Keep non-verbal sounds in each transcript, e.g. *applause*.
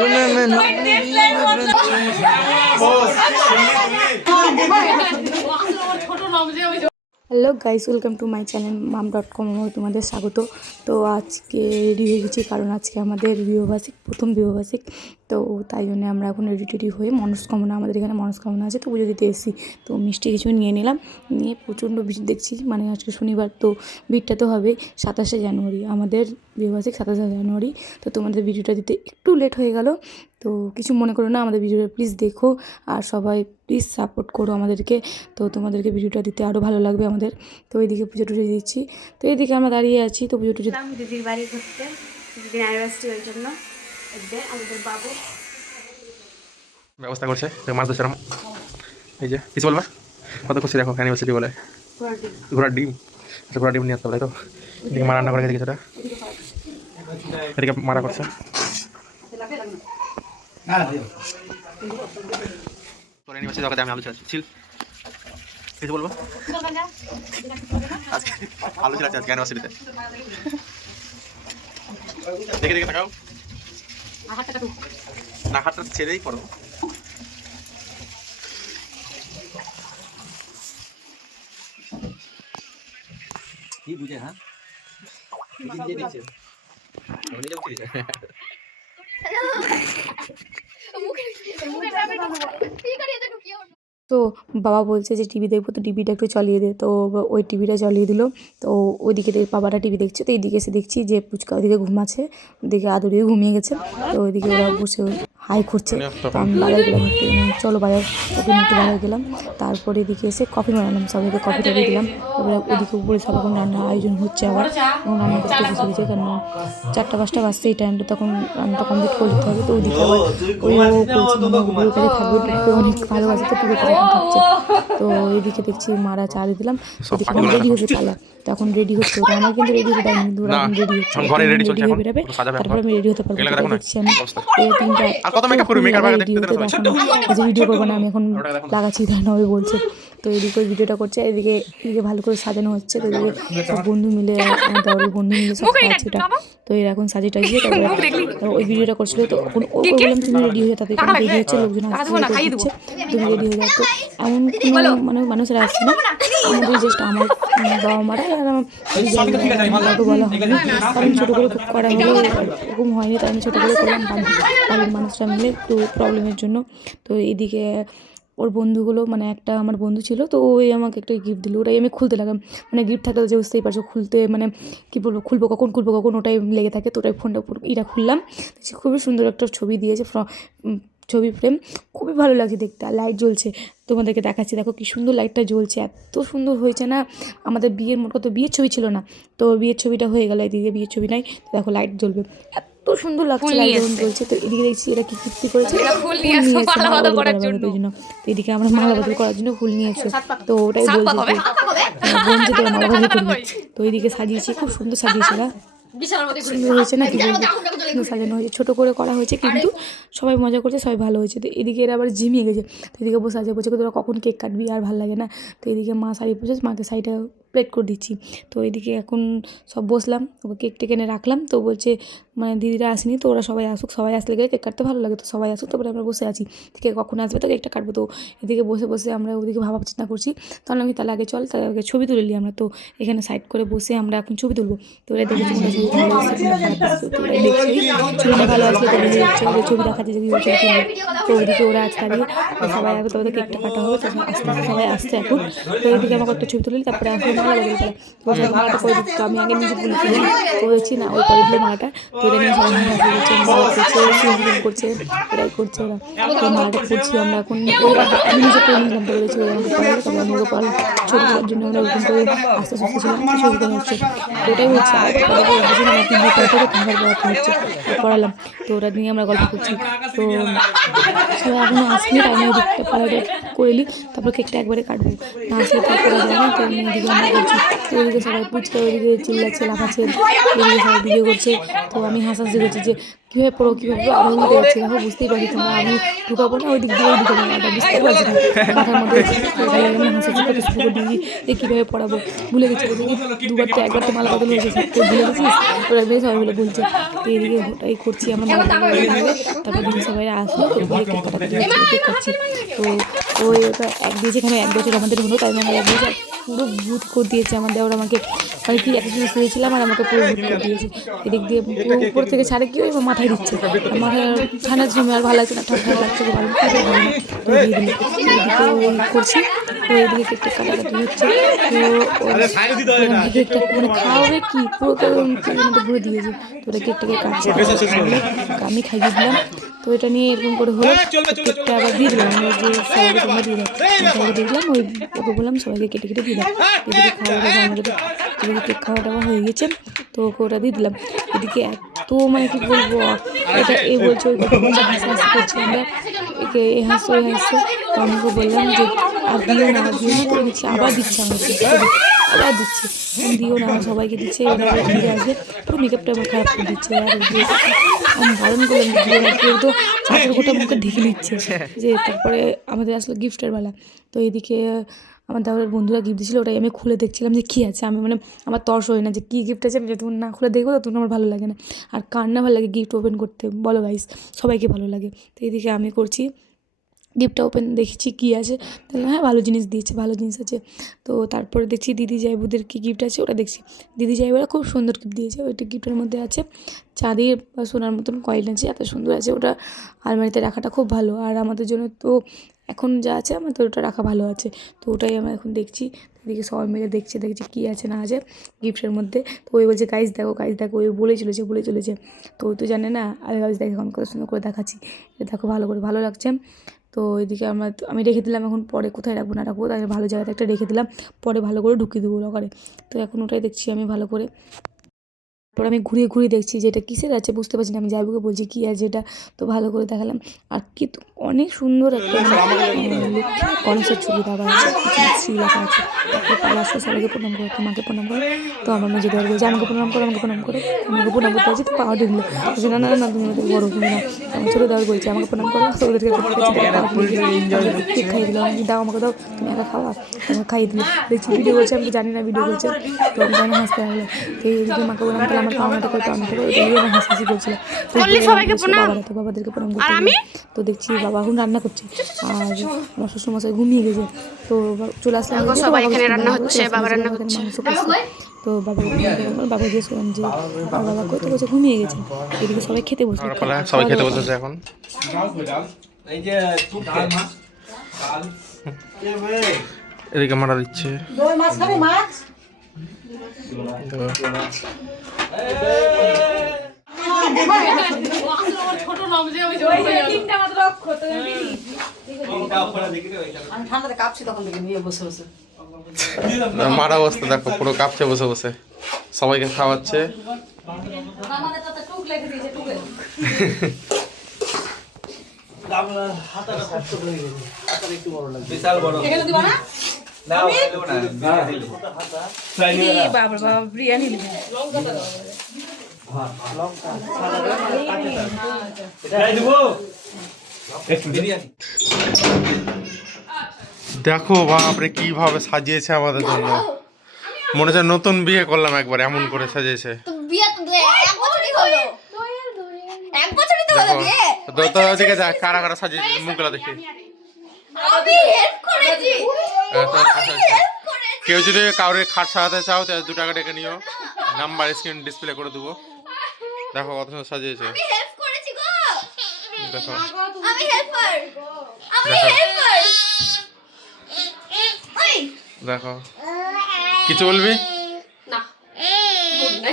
ছোট hello guys, welcome to my channel mom dot com তোমাদের স্বাগত। তো আজকে রেডি হয়ে গেছি, কারণ আজকে আমাদের বিবাহবার্ষিক, প্রথম বিবাহবার্ষিক। তো তাই জন্য আমরা এখন রেডি টেডি হয়ে মনস্কামনা, আমাদের এখানে মনস্কামনা আছে, তো পুজো দিতে এসেছি। তো মিষ্টি কিছু নিয়ে নিলাম, নিয়ে প্রচণ্ড ভিড় দেখছি মানে আজকে শনিবার, তো ভিড়টা তো হবে সাতাশে জানুয়ারি, আমাদের বিবাহবার্ষিক সাতাশে জানুয়ারি। তো তোমাদের ভিডিওটা দিতে একটু লেট হয়ে গেল, তো কিছু মনে করো না, আমাদের ভিডিওটা প্লিজ দেখো, আর সবাই প্লিজ সাপোর্ট করো আমাদেরকে। তো তোমাদেরকে ভিডিওটা দিতে আরও ভালো লাগবে আমাদের। তো এইদিকে পুজো টুজো দিচ্ছি। তো এইদিকে আমরা দাঁড়িয়ে আছি তো পুজো টুজো দিদির বাড়ি ঘুরতে দিদির অ্যানিভার্সারি ওই জন্য। আমাদের বাবু। ব্যবস্থা করছে তো মাছ ধরছিলাম এই যে কিছু বলবা? কত খুশি দেখো অ্যানিভার্সারি বলে। ঘোড়ার ডিম। আচ্ছা ঘোড়ার ডিম নিয়ে আসতে তাই তো? এদিকে মা রান্না করে গেছে কিছুটা। এদিকে মারা করছে। অ্যানিভার্সারি দরকার আমি আলু কিছু বলব? আজকে আলু ছিল, আজকে অ্যানিভার্সারিতে দেখে দেখে তাকাও। না, হাতটা ছেড়েই পড়ো। কি বুঝে হ্যাঁ? দিয়ে দিচ্ছে নিজে বুঝে দিচ্ছে তো বাবা বলছে যে টিভি দেখব তো টিভিটা একটু চালিয়ে দে। তো ওই টিভিটা চালিয়ে দিল। তো ওইদিকে বাবারা টিভি দেখছে। তো এইদিকে এসে দেখছি যে পুচকা ওইদিকে ঘুমাচ্ছে। ওদিকে আদুরিও ঘুমিয়ে গেছে। তো ওইদিকে ওরা বসে হাই করছে। তো আমি বাজার গেলাম। চলো বাজার ওখানে একটু বাজার গেলাম। তারপরে এদিকে এসে কফি বানালাম। সবাইকে কফি টফি দিলাম। তারপরে ওদিকে উপরে সব এখন রান্নার আয়োজন হচ্ছে আবার। এবং রান্না করতে বসে গেছে কারণ চারটা পাঁচটা বাজছে এই টাইমটা তখন রান্নাটা কমপ্লিট করে দিতে হবে। তো ওইদিকে আবার ওই ও বলছে মামা কাছে থাকবে অনেক ভালোবাসে তো টুকুর কাছে থাকছে। তো এদিকে দেখছি মারা চা দিয়ে দিলাম। সেদিকে রেডি হচ্ছে তাহলে তখন রেডি হচ্ছে। ওরা আমার কিন্তু রেডি হতে দেয়নি কিন্তু ওরা এখন রেডি হচ্ছে। এখন রেডি হয়ে বেরোবে। পুরো তারপরে আমি রেডি হতে পারব। দেখছি আমি এই তিনটা রেডি হতে পারব। না। ভিডিও করব না আমি এখন লাগাচ্ছি তাই নবে বলছে। তো এদিকে ওই ভিডিওটা করছে। এদিকে এদিকে ভালো করে সাজানো হচ্ছে তো এদিকে সব বন্ধু মিলে বন্ধু মিলে সব এটা। তো এরা এখন সাজিয়ে টাজিয়ে তারপরে ওই ভিডিওটা করছিল। তো ও বললাম তুমি রেডি হয়ে তাদের এখানে রেডি হচ্ছে লোকজন আসছে তুমি রেডি হয়ে যাও তো এমন কোনো মানে মানুষেরা আসছে না। আমাদের জাস্ট আমার বাবা মারা আর আমার বলা হয়নি। কারণ ছোটো করে খুব করা হলো এরকম হয়নি তাই আমি ছোটো করে করলাম। বাড়ির মানুষরা মিলে একটু প্রবলেমের জন্য। তো এদিকে ওর বন্ধুগুলো মানে একটা আমার বন্ধু ছিল, তো ওই আমাকে একটা গিফট দিল। ওটাই আমি খুলতে লাগলাম। মানে গিফট থাকলে যে বুঝতেই পারছ, খুলতে মানে কী বলব, খুলবো কখন খুলবো কখন, ওটাই লেগে থাকে। তো ওটাই ফোনটা এটা খুললাম। সে খুবই সুন্দর একটা ছবি দিয়েছে, ফ্র- ছবি ফ্রেম খুবই ভালো লাগছে দেখতে, আর লাইট জ্বলছে। তোমাদেরকে দেখাচ্ছি, দেখো কি সুন্দর লাইটটা জ্বলছে। এত সুন্দর হয়েছে না, আমাদের বিয়ের মোট কথা বিয়ের ছবি ছিল না। তো বিয়ের ছবিটা হয়ে গেল, এদিকে বিয়ের ছবি নাই দেখো লাইট জ্বলবে। এত সুন্দর লাগছে লাইট তো এদিকে দেখছি এরা কি কীর্তি করেছে? ফুল নিয়ে এসে মালা করার জন্য। তো এদিকে আমরা মালা বদল করার জন্য ফুল নিয়ে তো ওটাই বলছি *laughs* মালা বদল তো ওইদিকে সাজিয়েছি খুব সুন্দর সাজিয়েছে না সুন্দর হয়েছে না কি বলব? সাজানো হয়েছে ছোটো করে করা হয়েছে কিন্তু সবাই মজা করছে সবাই ভালো হয়েছে। তো এদিকে এরা আবার ঝিমিয়ে গেছে। তো এদিকে বসে আছে বলছে তোরা কখন কেক কাটবি? আর ভালো লাগে না। তো এদিকে মা শাড়ি পরেছে মাকে শাড়িটা প্লেট করে দিচ্ছি। তো এদিকে এখন সব বসলাম ওকে কেক টেকে এনে রাখলাম। তো বলছে মানে দিদিরা আসেনি, তো ওরা সবাই আসুক, সবাই আসলে গেলে কেক কাটতে ভালো লাগে, তো সবাই আসুক, তারপরে আমরা বসে আছি। কেক কখন আসবে তো কেকটা কাটবো, তো এদিকে বসে বসে আমরা ওদিকে ভাবা চিন্তা করছি। তাহলে আমি তাহলে আগে চল, তাহলে আগে ছবি তুলে নিই আমরা, তো এখানে সাইড করে বসে আমরা এখন ছবি তুলবো। তো ওরা দেখেছি ছবি ভালো আসছে ভালো ছবি দেখাচ্ছে ছবি তুলবে তো ওইদিকে ওরা আজ দাঁড়িয়ে সবাই আগে তো ওদের কেকটা কাটা হবে, তো আস্তে সবাই আসছে এখন। তো এইদিকে আমাকে একটা ছবি তুলে তারপরে আসলে দিচ্ছি তো আমি আগে নিজে তুলে তো দেখছি না, ওই দিলে মালাটা, তো এটা নিয়ে সবাই মালা করছে এরাই করছে ওরা তো মালাটা করছি আমরা এখন। আমি নিজে করে নিলাম বলেছি ওরা আমাকে পড়াবে তারপরে আমি ওকে পড়ালাম। জন্য আমরা করে আস্তে আস্তে ছিলাম ছবি তোলা হচ্ছে। তো এটাই হচ্ছে হচ্ছে, পড়ালাম। তো ওরা নিয়ে আমরা গল্প করছি। তো আমি ওদিকটা পাড়াটা করে নিই তারপর কেকটা একবারে কাটবো। না আসলে তো করা না, তো এদিকে আমরা করছি। তো সবাই পুচকা চিল্লাচ্ছে, লাফাচ্ছে সবাই ভিডিও করছে। তো আমি হাসাহাসি করছি যে কীভাবে পড়ো কীভাবে আমি যাচ্ছি দেখো বুঝতেই পারছি তোমরা আমি ঢুকাবো না ওই দিক দিয়ে ওই দিকে এটা বুঝতে পারছি না মাথার মধ্যে *laughs* কত দিদি যে কীভাবে পড়াবো ভুলে গেছি দুবার তো একবার তো মালা বদল হয়েছে তো ভুলে গেছিস? ওরা বেশ সবাই মিলে বলছে তো এদিকে ওটাই করছি আমরা মালা তারপর দিদি সবাই আসলো তো দিয়ে কেক কাটাতে কেক কাটছি তো ওই এক দিয়েছে এখানে এক বছর আমাদের হলো তাই আমরা এক দিয়েছে পুরো ভূত করে দিয়েছে আমার দেওয়ার আমাকে। মানে কি একটা জিনিস শুয়েছিলাম আর আমাকে পুরো ভূত করে দিয়েছে। এদিক দিয়ে পুরো উপর থেকে ছাড়ে কি ওই মাথায় দিচ্ছে। মাথায় ঠান্ডার সময় আর ভালো লাগছে না ঠান্ডা লাগছে ভালো এদিকে ওই করছি তো এদিকে কেকটা কাটাকাটি হচ্ছে। তো কেকটা মানে খাওয়াবে কি? পুরো তো কেকের মধ্যে ভরে দিয়েছে। তো ওটা কেকটাকে কাটছে। আমি খাইয়ে দিলাম। তো এটা নিয়ে এরকম করে হলো তো কেকটা আবার দিয়ে দিলাম যে সবাইকে তোমরা দিয়ে দাও সবাইকে দিয়ে ওই ওকে বললাম সবাইকে কেটে কেটে দিয়ে দাও এদিকে খাওয়া দাওয়া আমাদের এদিকে কেক খাওয়া দাওয়া হয়ে গেছে তো ওকে ওটা দিয়ে দিলাম। এদিকে এত মানে কি বলব এটা এই বলছে ওই কথা বলছে হাসাহাসি করছি আমরা। একে এ হাসছে ওই হাসছে। তো আমি ওকে বললাম যে আর দিও না আর দিও না করে দিচ্ছি আবার দিচ্ছে আমাকে আবার দিচ্ছে। দিও না সবাইকে দিচ্ছে এবার ফিরে আসবে। পুরো মেকআপটা আমার খারাপ করে দিচ্ছে আর আমি বারণ করলাম দিও না কেউ তো। চাঁদের গোটা মুখে ঢেকে নিচ্ছে। যে তারপরে আমাদের আসলো গিফটের বেলা। তো এইদিকে আমার দাদার বন্ধুরা গিফট দিয়েছিল ওটাই আমি খুলে দেখছিলাম যে কী আছে। আমি মানে আমার তর্স হয় না যে কী গিফট আছে আমি যতক্ষণ না খুলে দেখব ততক্ষণ আমার ভালো লাগে না। আর কার না ভালো লাগে গিফট ওপেন করতে? বলো গাইস সবাইকে ভালো লাগে। তো এইদিকে আমি করছি। গিফটটা ওপেন দেখছি কী আছে। তাহলে হ্যাঁ ভালো জিনিস দিয়েছে, ভালো জিনিস আছে। তো তারপরে দেখছি দিদি জাইবুদের কী গিফট আছে, ওটা দেখছি। দিদি জাইবুরা খুব সুন্দর গিফট দিয়েছে, ওইটা গিফটের মধ্যে আছে চাঁদির বা সোনার মতন কয়েন আছে, এত সুন্দর আছে। ওটা আলমারিতে রাখাটা খুব ভালো। আর আমাদের জন্য তো এখন যা আছে আমাদের ওটা রাখা ভালো আছে। তো ওটাই আমরা এখন দেখছি। এদিকে সবাই মিলে দেখছে, দেখছি কী আছে, না আছে গিফটের মধ্যে। তো ওই বলছে গাইজ দেখো গাইজ দেখো। ওই বলে চলেছে বলে চলেছে। তো ও তো জানে না আর গাইজ দেখো আমি কত সুন্দর করে দেখাচ্ছি। দেখো, ভালো করে, ভালো লাগছে। তো এদিকে আমার আমি রেখে দিলাম এখন পরে কোথায় রাখব না রাখব, তাই ভালো জায়গাতে একটা রেখে দিলাম, পরে ভালো করে ঢুকিয়ে দেবো লকারে তো এখন ওটাই দেখছি আমি ভালো করে। তারপর আমি ঘুরিয়ে ঘুরিয়ে দেখছি যে এটা কিসের আছে বুঝতে পারছি না। আমি যাইবুকে বলছি কী আছে এটা? তো ভালো করে দেখালাম। আর কি তো অনেক সুন্দর একটা লক্ষ্মী গণেশের ছবি দেওয়া আছে কিছু লেখা আছে। তারপরে পালা আসলে সবাইকে প্রণাম করে তোমাকে প্রণাম করো। তো আমার মেজে দেওয়ার বলছে আমাকে প্রণাম করো আমাকে প্রণাম করো। আমাকে প্রণাম করতে হচ্ছে তো পাওয়া ঢুকলো বলছে না না না তুমি ওদের বড় তুমি না। আমার ছোটো দেওয়ার বলছে আমাকে প্রণাম করো। তো ওদেরকে কেক খাইয়ে দিলাম। আমি দাও আমাকে দাও তুমি একা খাওয়া আমাকে খাইয়ে দিলে। দেখছি ভিডিও করছে আমি জানি না ভিডিও করছে। তো আমি জানি হাসতে লাগল তো এইদিকে মাকে বললাম আমার পাওনাটা করে করো এটা নিয়ে আমার হাসাহাসি করছিল তো সবাইকে প্রণাম। তো বাবাদেরকে প্রণাম করতে। তো দেখছি বাবা এখন রান্না করছে। আর আমার শ্বশুরমশাই ঘুমিয়ে গেছে। তো চলে আসলাম সবাই এখানে রান্না রান্না হচ্ছে, বাবা রান্না করছে। তো বাবা বাবা দিয়ে শুনলাম যে বাবা কই তো বসে ঘুমিয়ে গেছে? এদিকে সবাই খেতে পালা সবাই খেতে বসেছে এখন। এই যে ডাল মাছ ডাল এদিকে মারা দিচ্ছে। তো তিনটা ওপরে দেখি রে ওইটা আমি ঠান্ডাতে কাঁপছি তখন থেকে নিয়ে বসে বসে মারা অবস্থা দেখো পুরো কাঁপছে বসে বসে। সবাইকে খাওয়াচ্ছে। বিশাল বড়। বিরিয়ানি বিরিয়ানি দেখো বাপরে কীভাবে সাজিয়েছে আমাদের জন্য। মনে হচ্ছে নতুন বিয়ে করলাম একবার এমন করে সাজিয়েছে। তো বিয়ে তো দু- এক বছরই হলো। এক বছরই তো হলো দেখো বিয়ে? তো তো ওদিকে যা কারা কারা সাজিয়েছে মুখগুলো দেখি। আমি হেল্প করেছি। এ, তো সাজিয়েছে। কেউ যদি কাউরে খাট সাজাতে চাও তাহলে দু টাকা ডেকে নিও। নাম্বার স্ক্রিন ডিসপ্লে করে দেবো। দেখো কত সুন্দর সাজিয়েছে। আমি হেল্প করেছি গো। দেখো। আমি হেল্পার আমি দেখো। হেল্পার দেখো। কিছু বলবি?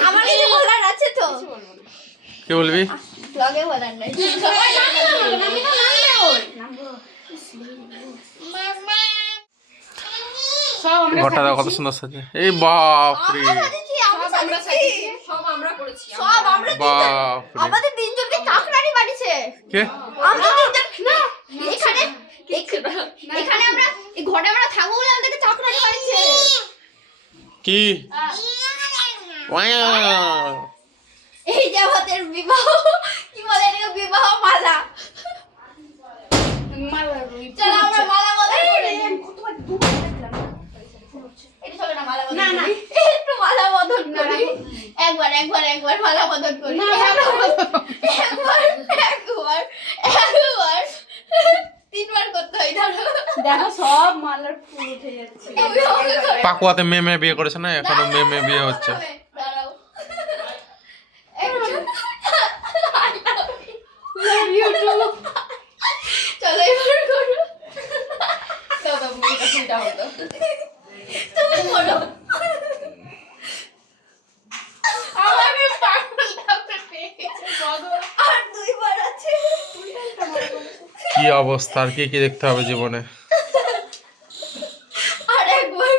আমার কিছু বলার আছে তো। কি বলবি? ব্লগে বলার নাই। ঘরটা দেখো কত সুন্দর সাজে। এই বাপরে। সব আমরা করেছি সব আমরা তিনজন- বাপরে। আমাদের তিনজনকে কাকরানি বানিয়েছে। করেছে কে আমরা তিনজন না এখানে এখানে আমরা এই ঘরে আমরা থাকব বলে আমাদেরকে চাকরানি মারছে কি? এই যে আমাদের বিবাহ কি বলে এটাকে? বিবাহ মালা চলো আমরা মালা চলো না না, না। একটু মাথা বদল করি। একবার একবার একবার মালা বদল করি। একবার একবার একবার একবার। তিনবার করতে হয় ধরো দেখো সব মালার ফুল উঠে যাচ্ছে। পাকুয়াতে মেয়ে মেয়ে বিয়ে করেছে না? এখনও মেয়ে মেয়ে বিয়ে হচ্ছে দাঁড়াও একটু- I love you too. চলো এবার করো দাদা মুখটা ফুলটা হতো তুমি করো আমাকে পাগল ডাক্তার পেয়ে গেছে আর দুইবার আছে কি অবস্থা আর কি কি দেখতে হবে জীবনে আর একবার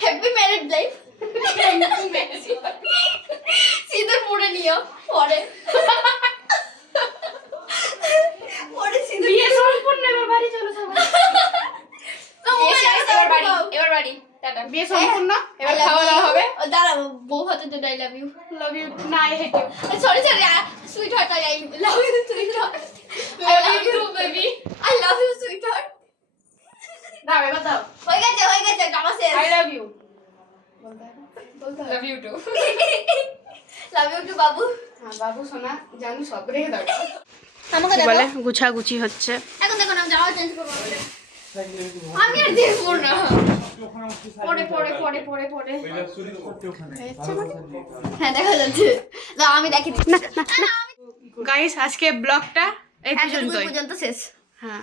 হ্যাপি ম্যারিড লাইফ সিঁদুর পরে নিও পরে পরে সিঁদুর বিয়ে সম্পূর্ণ এবার বাড়ি চলো সবাই বিয়ে শেষ, এবার বাড়ি এবার বাড়ি। টাটা। বিয়ে সম্পূর্ণ? এবার খাওয়া দাওয়া হবে? ও, দাঁড়াও বউ হাতে তো I love you love you না I hate you sorry sorry sweetheart I love you sweetheart I love you baby I love you sweetheart দাও এবার দাও হয়ে গেছে হয়ে গেছে জামা শেষ। I love you love you too love you too বাবু। হ্যাঁ বাবু সোনা জানু সব রেখে দাও। আমাকে বলে দেখো। গুছাগুছি হচ্ছে। এখন দেখো না জামা চেঞ্জ করব আমি আর দেখব না। পরে পরে পরে পরে পরে হ্যাঁ দেখা যাচ্ছে। না আমি দেখি না গাইস আজকে ব্লগটা এই এতটুকু পর্যন্তই। পর্যন্ত শেষ। হ্যাঁ।